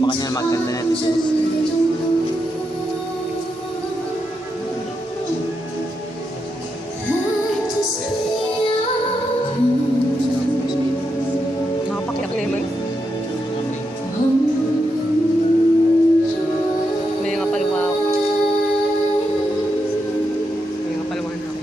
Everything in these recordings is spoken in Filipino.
Baka na maganda na ito. Nakapakiyak naman. May nga paluwa ako. May nga paluwa na ako.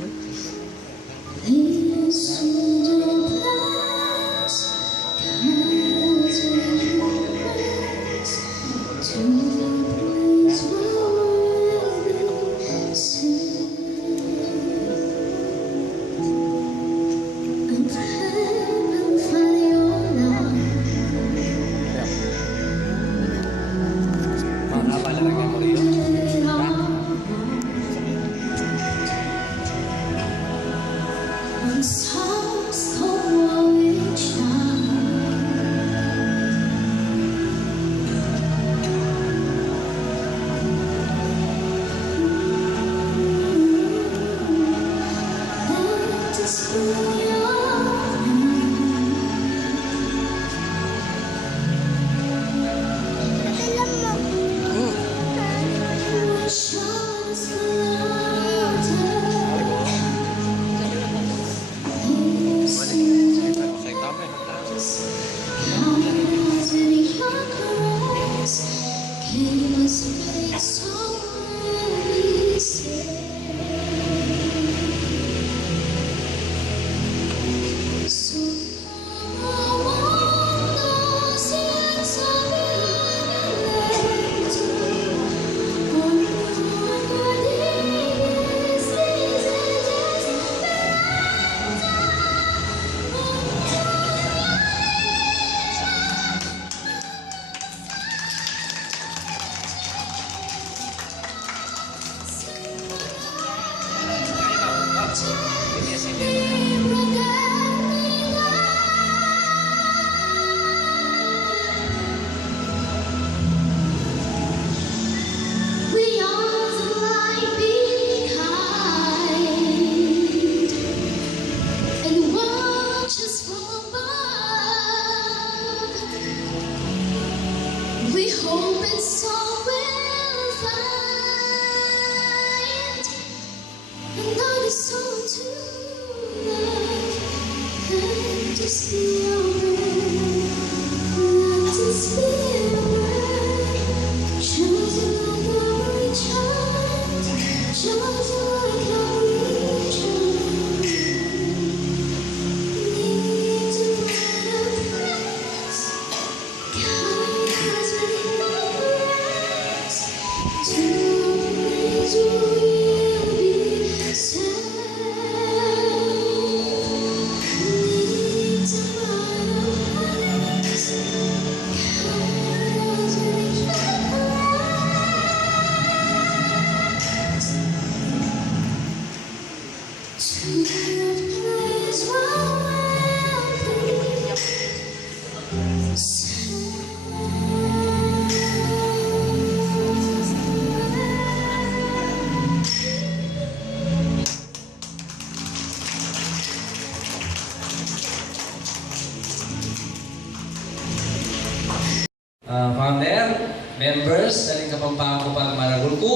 Founder, members, saling Kapampangan ko Pagmaragul ko,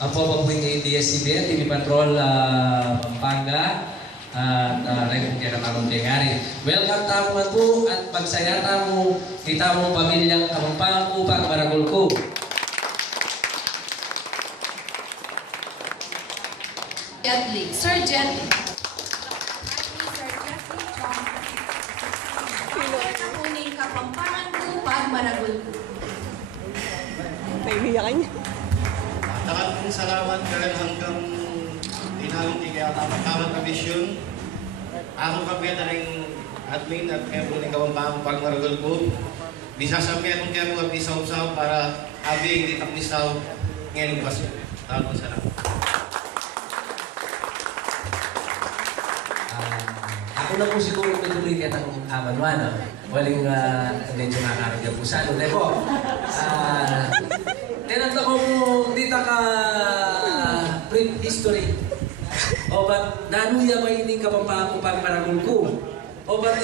ang pagpupuin ng ABS-CBN, TV Patrol Pampanga, at Republika ng Agong Tingari. Welcome tamo man po at magsaya tamo, kita mong pamilyang Kapampangan ko Pagmaragul ko. Jetly, Sir Jetly. Kapampangan Pagmaragul. Naiiyakan niya. Dakal kong salamat kaya hanggang tinalong kaya tamat na Misyun. Ako kapita ng admin at kaya po ng Kapampangan Pagmaragul ko. Bisa sabihan kong kaya po at isaw-saw para abi hindi taklisaw ngayon pas. Tawag ko salamat. Ako na po siguro tuloy kitang aman-wana. Waling medyo nakaragyan po sa ano. Lepo, tinanta ko po dito ka brief history. O ba't nanuya may hindi Kapampangan Pagmaragul ko? O ba't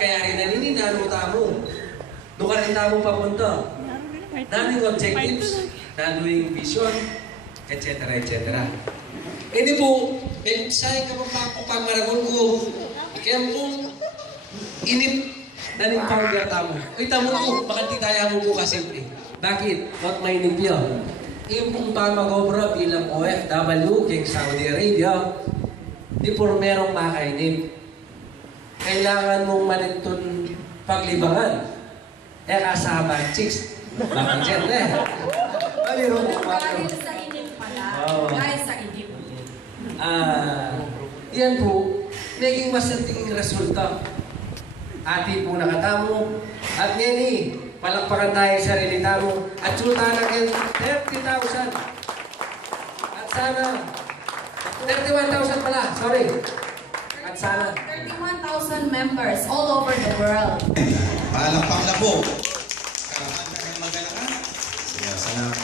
kaya rin nanini nanuta mo? Nung ka rin tamo papunta? Nanuing objectives, nanuing vision, etc. etc. Hindi po, sa Kapampangan Pagmaragul ko, kaya po, inip naning powder tamo. Uy, tamo ko, bakit di tayo mo po kasi bakit? Ba't may inip yun? Yung pong pamagobra bilang OFW, King Saudi Arabia, di po merong makainip. Kailangan mong manitun paglibangan. Kasama, chicks. Bakit dyan Maliro po Dahil sa inip pala. Dahil sa inip. Yan po, naging masating resulta. Ati po nakatamo. At ngayon palakpakan tayo sa sarili tamo. At suta na kayo 30,000. At sana, 31,000 pala, sorry. At sana. 31,000 members all over the world. Palakpak na po. Karamanta ng magalakan. Kaya sana.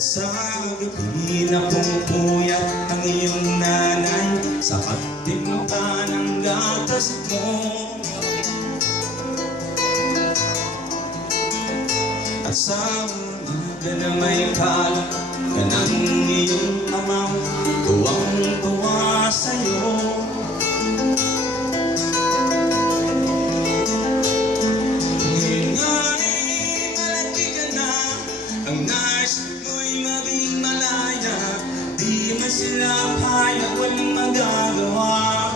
Sa gabi na pumupuyat ang iyong nanay sa pagtimpla ng gatas mo. At sa umaga na may pala ka ng iyong ama, tuwang-tuwa sa'yo. Ngayon nga'y malaki ka na, ang nais maging malaya, di man sila payag, walang magagawa.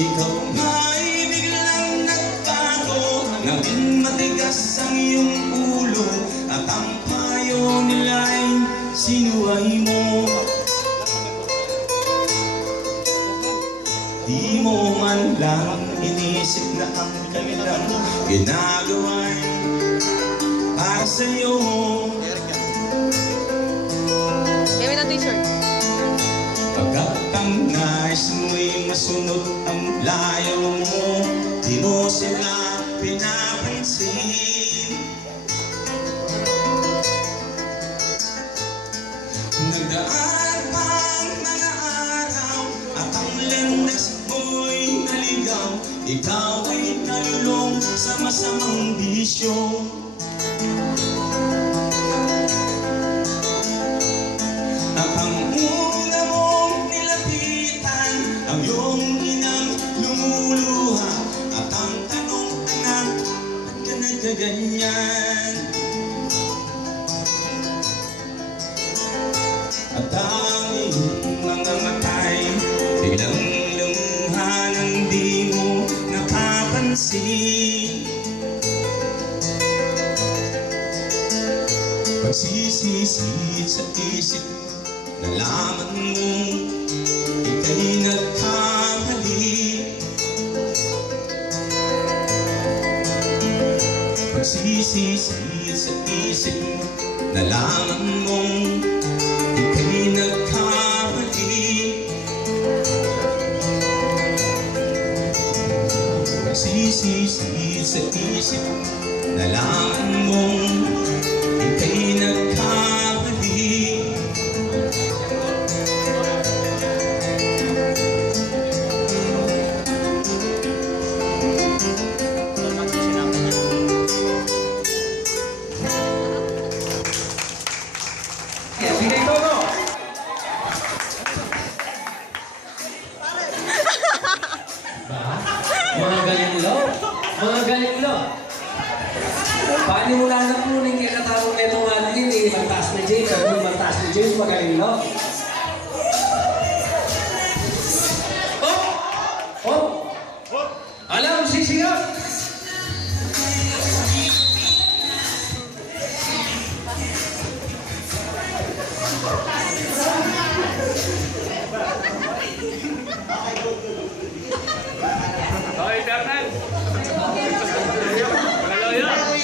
Ikaw nga'y biglang nagbago, naging matigas ang iyong ulo, at ang payo nila'y sinuway mo. Di mo man lang inisip na ang kanilang ginagawa'y para sa'yo. Gawin ang t-shirt. Pagkat ang nais mo'y masunod ang layo mo, di mo sila pinapansin. Nagdaan pa ang mga araw at ang landas mo'y naligaw, ikaw ay nalulong sa masamang bisyo. At ang una mong nilapitan, ang iyong inang lumuluha, at ang tanong na, ba't ka nagkaganyan? At ang iyong mga matay, biglang lumuha nang di mo napapansin. Pagsisisid sa isip nalaman mong ika'y nagkamali. Pagsisisi sa isip, nalaman mong ika'y nagkamali. Pagsisisi sa isip, nalaman mong ika'y nagkamali. Bigay todo! Ba? Mga galing lo? Mga galing lo? Panimula na po ng kakatarong netong Adeline eh. Magtaas na James. Sabi mo magtaas na James, magaling lo? Oh! Oh! Alam, sisigaw!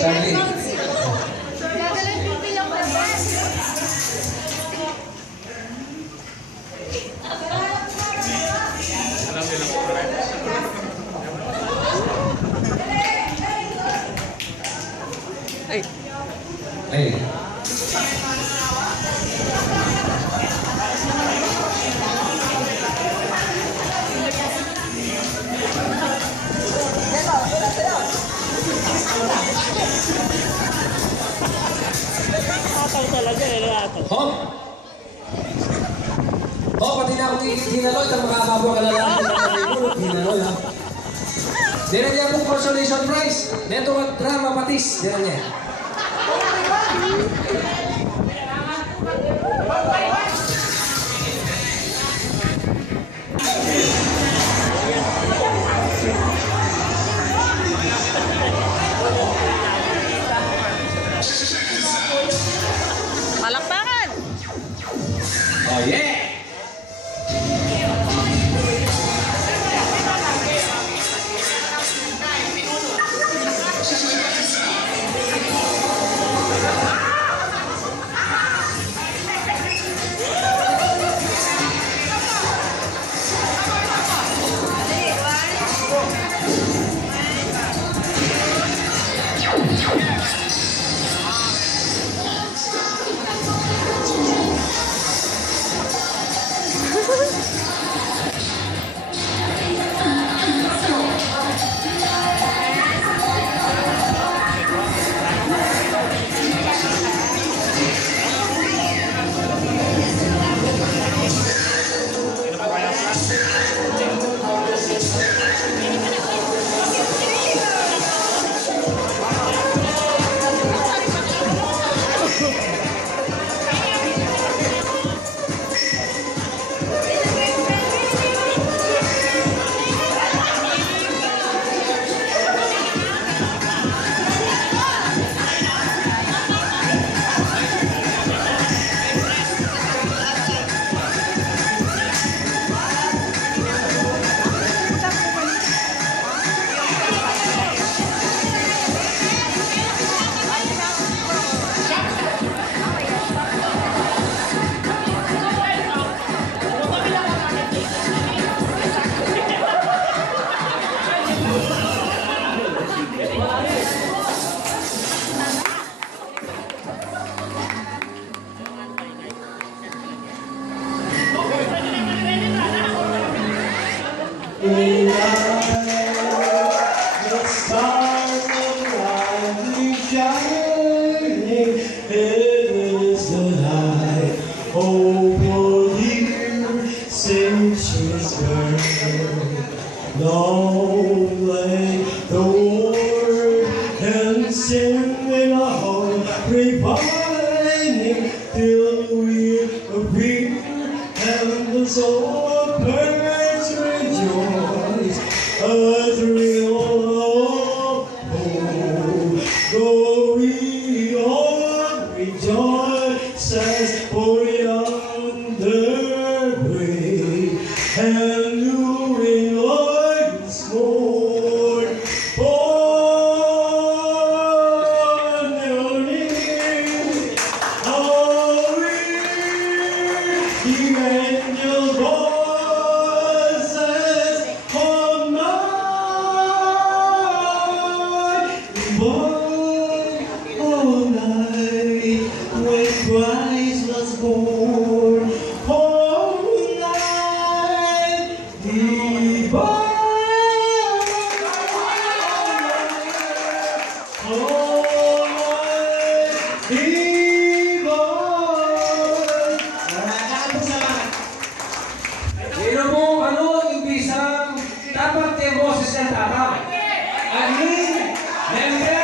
Sorry. Hey. Hop! Hop, pati na ako hinaloy. Ang makakabo ka lang lang. Hinaloy, ha? Dira niya po consolation prize. Neto at drama patis. Dira niya. Palakpakan! Oh, yeah! Rejoices for yonder Ibon! Salamat. Sino mo, ano, umpisa, dapat yung boses ng tama. Alin, memye.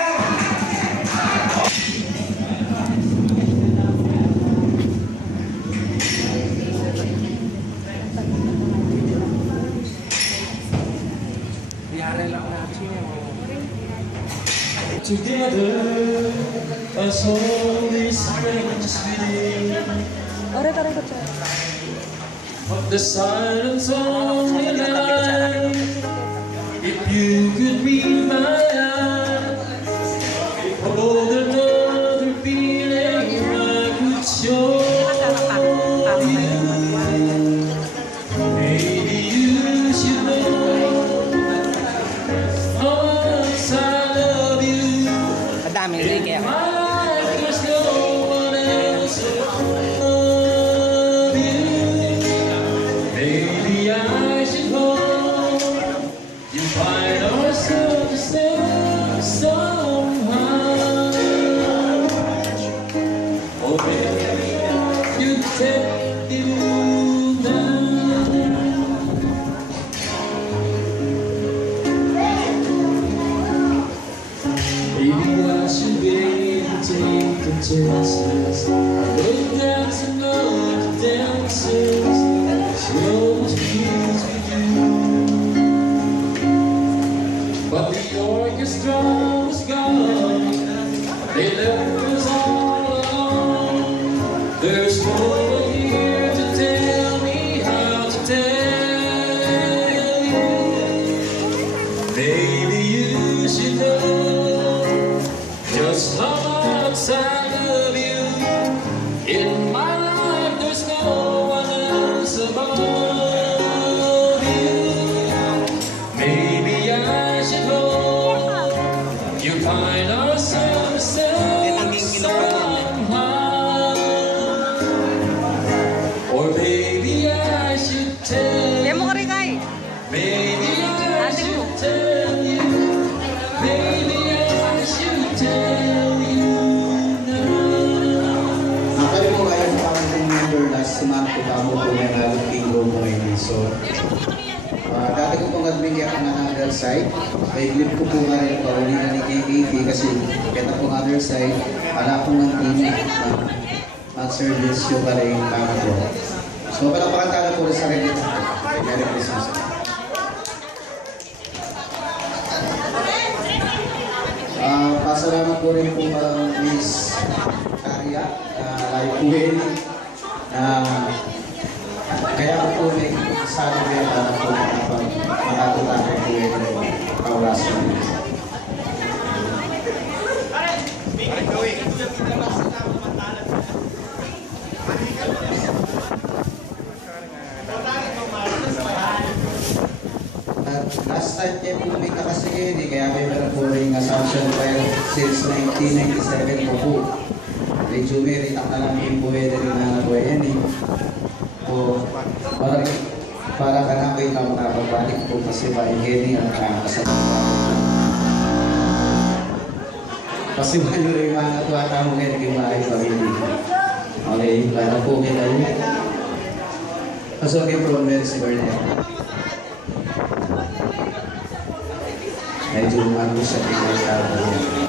Together, us only strangers within. The silence only light. If you could read my eyes, hold another feeling I could show you. Maybe you should know how much I love you. Madaming rin kaya. My life, there's no one else above you. Maybe I should hope you find ourselves still somehow. Or maybe you take you down. Maybe I should be able to take the chances. Look down to know the dancers. Show us please we do. But the orchestra was gone. They left us all alone. There's no one here to tell me how to tell you. Maybe you should know just how much I love you. In my life, there's no one else above you. Maybe I should hope you find ourselves somehow. Or maybe I should tell Kaya you. mo ka rin kay. Maybe I should tell you. Maybe I should tell you now. Kali mo ngayon sa aking member last month ko pa mo po yung nalagpingo mo ngayon. So, dati ko pong admin kaya ng other side. May clip ko po nga rin paulinan ni KKP kasi kita pong other side. Wala pong ng team mag-service yung pala yung tama ko. So, palapakantala po rin sa rin dito. Merry Christmas. Pasalamat po rin po Miss Karya, Layco kaya ko po may sabi ko yung anak ko kapag makatutapos po yung kaurasan. At last time niya po may nakasigili, kaya may meron po rin assumption file since 1997 po po. Medyo may ritak na lang yung buhay na rin na buhay yan eh. O para ka na kayo nakapabalik po kasi maingini ang kakasama. Kasi wala rin mga tuwata mo ngayon yung mga pamilya. Okay, para po kita yun. Pasok yung problem si Bernard. Medyo umano sa pinagkakaroon.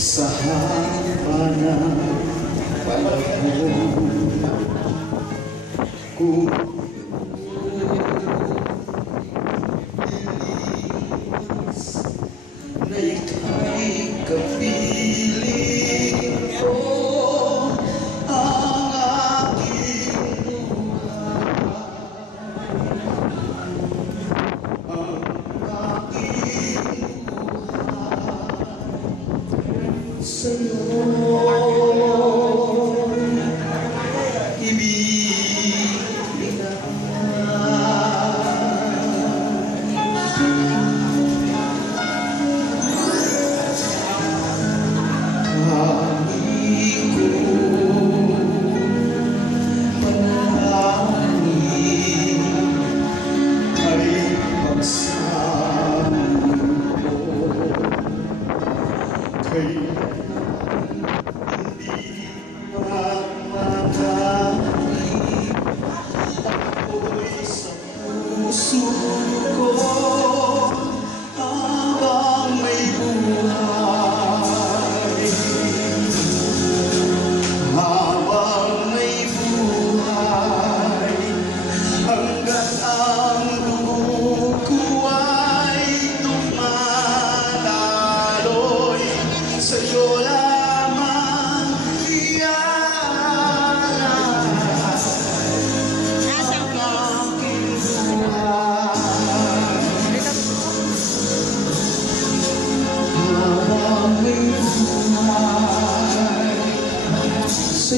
Sa haba ng panahon na ika'y kapiling ko ang aking buhay. Ang aking buhay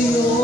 sa'yo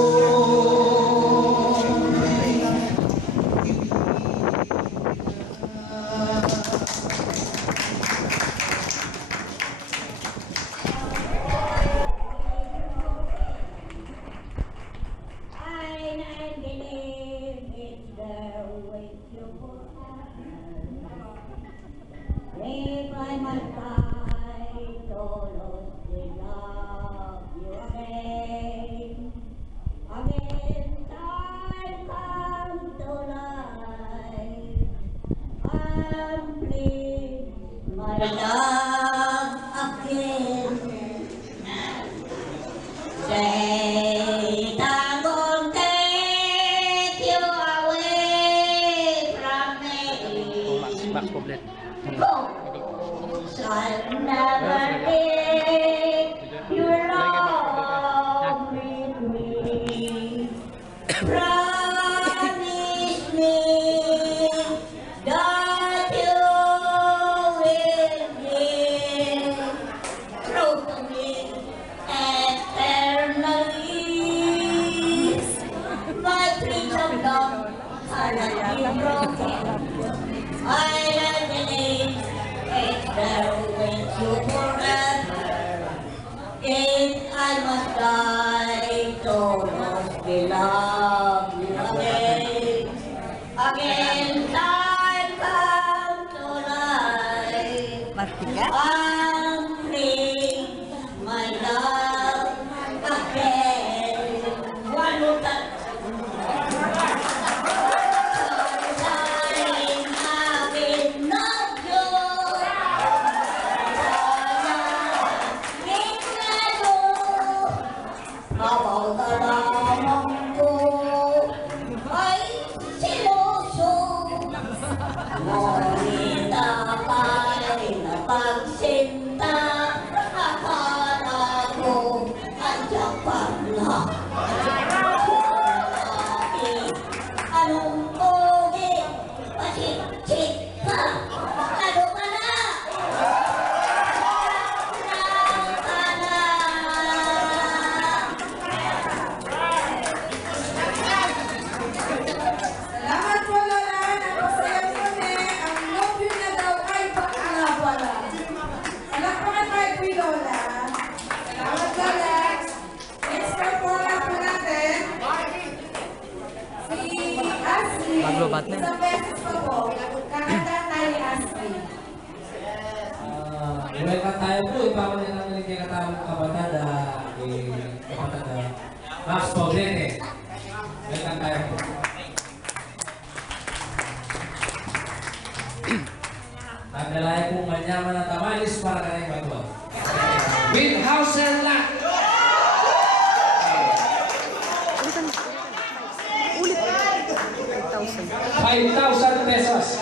5,000 pesos.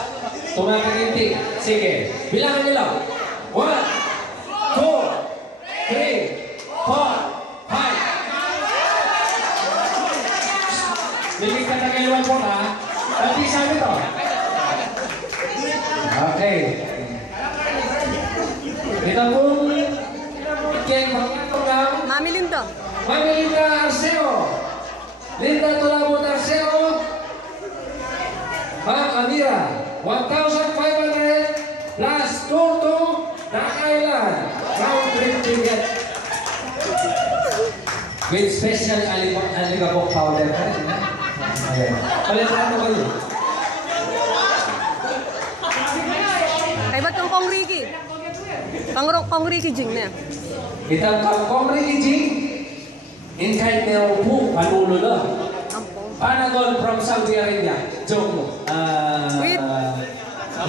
Tumakaginti. Sige. Bilangan nyo lang. 1, 2, 3, 4, 5. Bigyan ka na ngayon po ha. Pati sabi to. Okay. Ito po. Kaya magkakong Mami Linda. Mami Linda Arceo. Linda Tulabot Arceo. Ma'am Amira. 1,500 plus tour to Dakal. Round trip ticket. With special aligabok powder. Ayan. Palitan mo kayo. Kay ba't kong Ricky? Kong Ricky Jing na. Itang kong Ricky Jing. In kahit meron po, panulo na. Panagol from Saudi Arabia. Joke mo. Wait.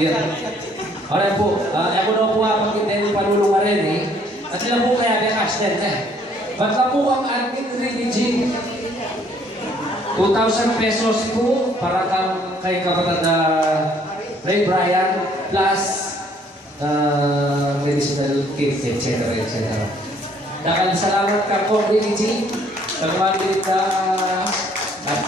Yan. Alright po. Ako na po ang pagkintay ng panulo ka rin eh. At sila po kaya cash din eh. Ba't na po ang Arvin Ricky Jing? 2,000 pesos po para kay kapatid Ray Brian plus medicinal kit, etc. Dakal salamat ka po, Ricky Jing. Nagmamit ka at